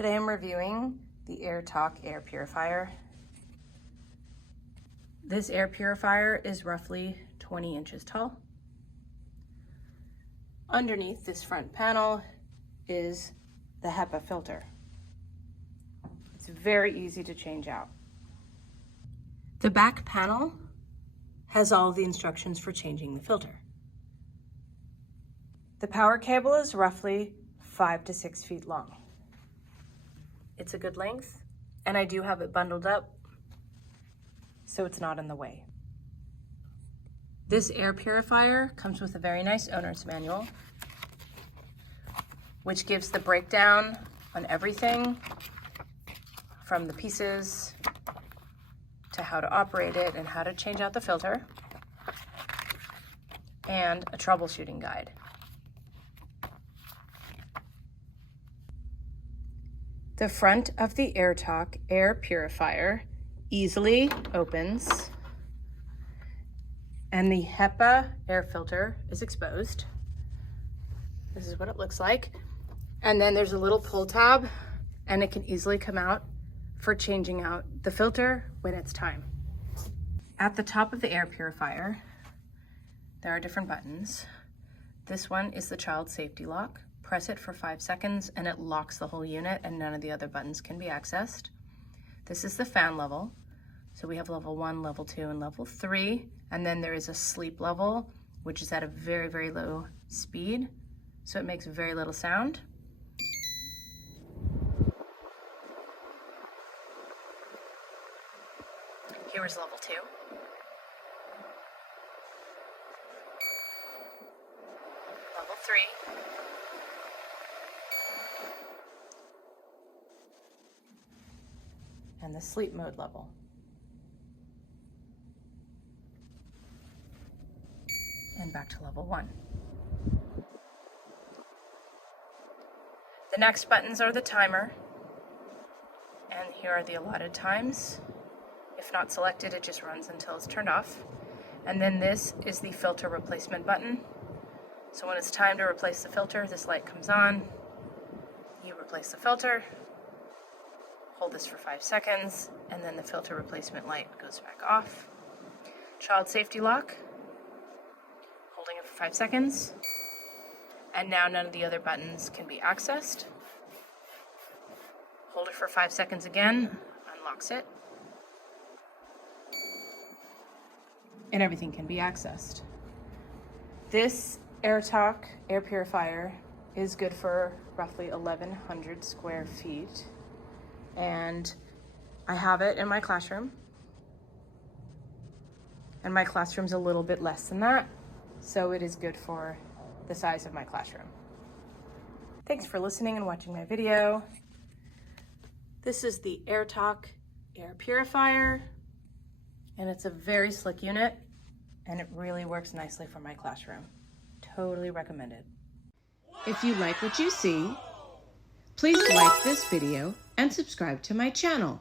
Today I'm reviewing the Airtok air purifier. This air purifier is roughly 20 inches tall. Underneath this front panel is the Hepa filter. It's very easy to change out. The back panel has all of the instructions for changing the filter. The power cable is roughly 5 to 6 feet long. It's a good length, and I do have it bundled up so it's not in the way. This air purifier comes with a very nice owner's manual, which gives the breakdown on everything from the pieces to how to operate it and how to change out the filter, and a troubleshooting guide. The front of the Airtok air purifier easily opens, and the Hepa air filter is exposed. This is what it looks like. And then there's a little pull tab, and it can easily come out for changing out the filter when it's time. At the top of the air purifier, there are different buttons. This one is the child safety lock. Press it for 5 seconds and it locks the whole unit and none of the other buttons can be accessed. This is the fan level. So we have level 1, level 2, and level 3. And then there is a sleep level, which is at a very, very low speed. So it makes very little sound. Here is level 2. Level 3. And the sleep mode level. And back to level 1. The next buttons are the timer, and here are the allotted times. If not selected, it just runs until it's turned off. And then this is the filter replacement button. So when it's time to replace the filter, this light comes on. You replace the filter. Hold this for 5 seconds, and then the filter replacement light goes back off. Child safety lock, holding it for 5 seconds, and now none of the other buttons can be accessed. Hold it for 5 seconds again, unlocks it, and everything can be accessed. This Airtok air purifier is good for roughly 1,100 square feet. And I have it in my classroom. And my classroom's a little bit less than that, so it is good for the size of my classroom. Thanks for listening and watching my video. This is the Airtok air purifier, and it's a very slick unit, and it really works nicely for my classroom. Totally recommend it. If you like what you see, please like this video and subscribe to my channel.